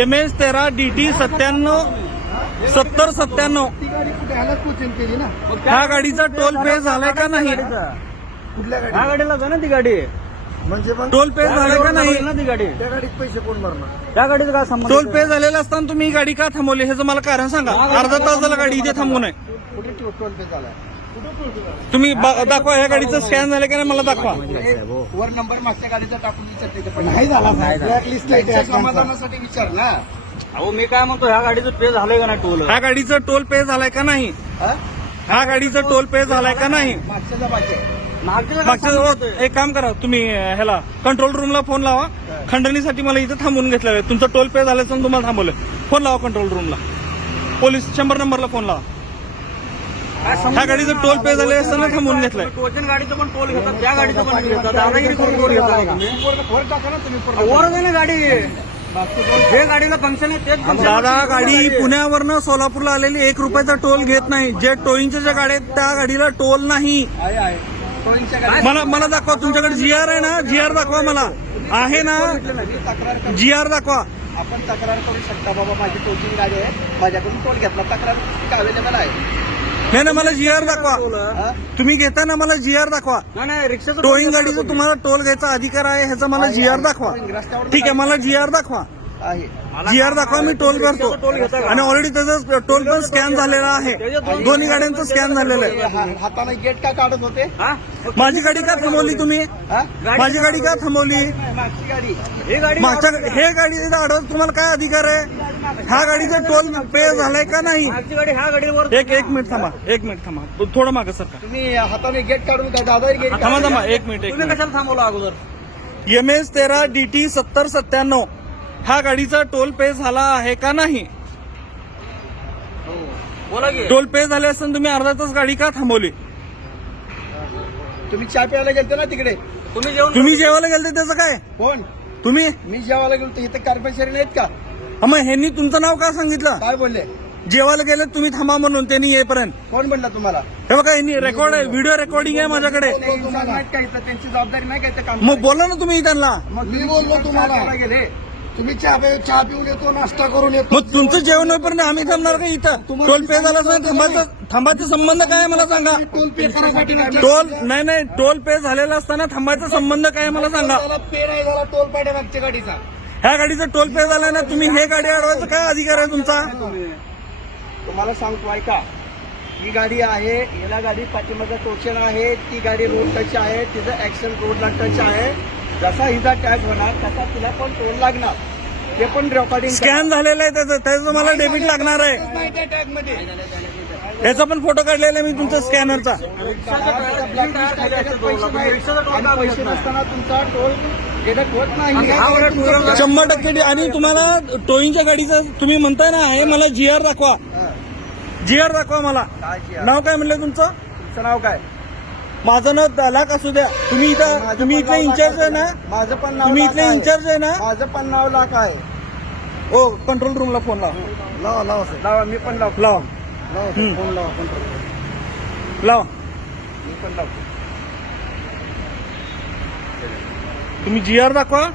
M S तेरा D T सत्त्याण्णव सत्तर सत्त्याण्णव. ह्या गाडीचा टोल पे झालाय का नाही? कुठल्या ह्या गाडी गाडीला जा ना ती गाडी. म्हणजे टोल पे झालाय का नाही? ना ती गाडी. त्या गाडीत पैसे कोण भरणार? त्या गाडीचं काय संबंध टोल पे झालेला असताना तुम्ही ही गाडी का थांबवली? ह्याचं मला कारण सांगा. अर्धा तास झाला गाडी इथे थांबून आहे कुठे टोल पे झाला तुम्ही दाखवा ह्या गाडीचं स्कॅन झालं का नाही मला दाखवा. वर नंबर मागच्या गाडीचा टाकून विचारते नाही झाला समाधानासाठी विचार ना. अहो मी काय म्हणतो ह्या गाडीचं पे झालंय का नाही टोल ह्या गाडीचं टोल पे झालाय का नाही? हा? ह्या गाडीचं टोल पे झालाय का नाही? मागच्या बाकी मागच्या हो, एक काम करा तुम्ही ह्याला कंट्रोल रूमला फोन लावा. खंडणीसाठी मला इथे थांबून घेतलं तुमचं टोल पे झाल्याचं तुम्हाला थांबवलं फोन लावा कंट्रोल रूमला पोलीस शंभर नंबरला फोन लावा. ह्या गाडीचं टोल पे झाले असताना थांबवून घेतलंय. टोचन गाडीचं पण टोल घेतात त्या गाडीचं पण घेतात. दादागिरी करून टोल घेतात. वर टाका ना तुम्ही वर आहे ना गाडी जे गाडीला फंक्शन आहे तेच दादा. गाडी पुण्यावरनं सोलापूरला आलेली एक रुपयाचा टोल घेत नाही. जे टोईंच्या ज्या गाड्या आहेत त्या गाडीला टोल नाही. आहे आहे. टोळींच्या गाडी मला मला दाखवा तुमच्याकडे जी आर आहे ना? जी आर दाखवा मला. आहे ना? जी आर दाखवा. आपण तक्रार करू शकता बाबा माझी टोचिंग गाडी आहे. माझ्याकडून टोल घेतला. तक्रार अवेलेबल आहे. नाही ना मला जी आर दाखवा? तुम्ही घेताना मला जी आर दाखवा. नाही रिक्षाचं टोईंग गाडीचं तुम्हाला टोल घ्यायचा अधिकार आहे ह्याचा मला जी आर दाखवा. ठीक आहे मला जी आर दाखवा. आहे. जी आर दाखवा मी टोल भरतो टोल घेता का? आणि ऑलरेडी त्याचा टोल पण स्कॅन झालेला आहे. दोन्ही गाड्यांचं स्कॅन झालेलं आहे हाताने गेट का काढत होते? हा? माझी गाडी का थांबवली तुम्ही? हा? माझी गाडी का थांबवली? मागची गाडी. ही गाडी मागच्या हे गाडी आडवत तुम्हाला काय अधिकार आहे? ह्या गाडीचं टोल पे झालाय का नाही? एक एक मिनिट थांबा एक मिनिट थांबा. थोडं मागं सर तुम्ही हाताने गेट काढून का दादा गेट थांबा थांबा एक मिनिट एक तुम्ही मिनिट. कशाला थांबवला अगोदर? एम एस तेरा डी टी सत्तर सत्त्याण्णव. ह्या गाडीचा टोल पे झाला आहे का नाही? बोला की. टोल पे झाले असताना तुम्ही अर्धा तास गाडी का थांबवली? तुम्ही चहा प्यायला गेलते ना तिकडे? तुम्ही जेवण तुम्ही जेवायला गेलते त्याचं काय? कोण? तुम्ही? मी जेवायला गेलो इथे कर्मचारी नाहीत का? हा, मग ह्यांनी तुमचं नाव का सांगितलं? काय बोलले? जेवायला गेले तुम्ही थांबा म्हणून त्यांनी येईपर्यंत. कोण म्हणलं तुम्हाला? हे बघा यांनी रेकॉर्ड आहे व्हिडिओ रेकॉर्डिंग आहे माझ्याकडे. त्यांची जबाबदारी नाही काय ते काम मग बोला ना तुम्ही त्यांना. मग मी बोललो तुम्हाला गेले. तुम्ही चहा चहा पिऊन येतो नाश्ता करून येतो. मग तुमचं जेवण होईपर्यंत आम्ही थांबणार का इथं? टोल पे झाला थांबायचं थांबायचा संबंध काय आहे मला सांगा. टोल पे करायसाठी नाही. टोल नाही नाही टोल पे झालेला असताना थांबायचा संबंध काय आहे मला सांगा. पे नाही झाला टोल पाड्या मागच्या गाडीचा. ह्या गाडीचा टोल पे झालाय ना तुम्ही हे गाडी अडवायचा काय अधिकार आहे तुमचा? तुम्हाला सांगतो ऐका. ही गाडी आहे याला गाडी पाठीमागं टोचन आहे ती गाडी रोड टच आहे तिचं ऍक्शन रोडला टच आहे. जसा हिचा टॅग होणार तसा तिला पण टोल लागणार. ते पण रेकॉर्डिंग स्कॅन झालेलं आहे त्याचं. त्याचं मला डेबिट लागणार आहे. टॅगमध्ये. याचा पण फोटो काढलेला आहे मी तुमचा स्कॅनरचा पैसे नसताना तुमचा टोल डिडक्ट होत नाही. शंभर टक्के आणि तुम्हाला टोईंगच्या गाडीचा तुम्ही म्हणताय ना हे मला जी आर दाखवा. जी आर दाखवा मला. नाव काय म्हणलं तुमचं? तुमचं नाव काय? माझं नाव दलाक असू द्या. तुम्ही इथं तुम्ही इथले इन्चार्ज आहे. ना? माझं पण नाव तुम्ही इथले आहे. इन्चार्ज आहे ना? माझं पण नाव लाख आहे. हो कंट्रोल रूमला फोन लावा. लावा लावा सर. लावा मी पण लावतो. लावा. लावा सर. फोन लावा पण लावा. मी पण लावतो. तुम्ही जी आर दाखवा.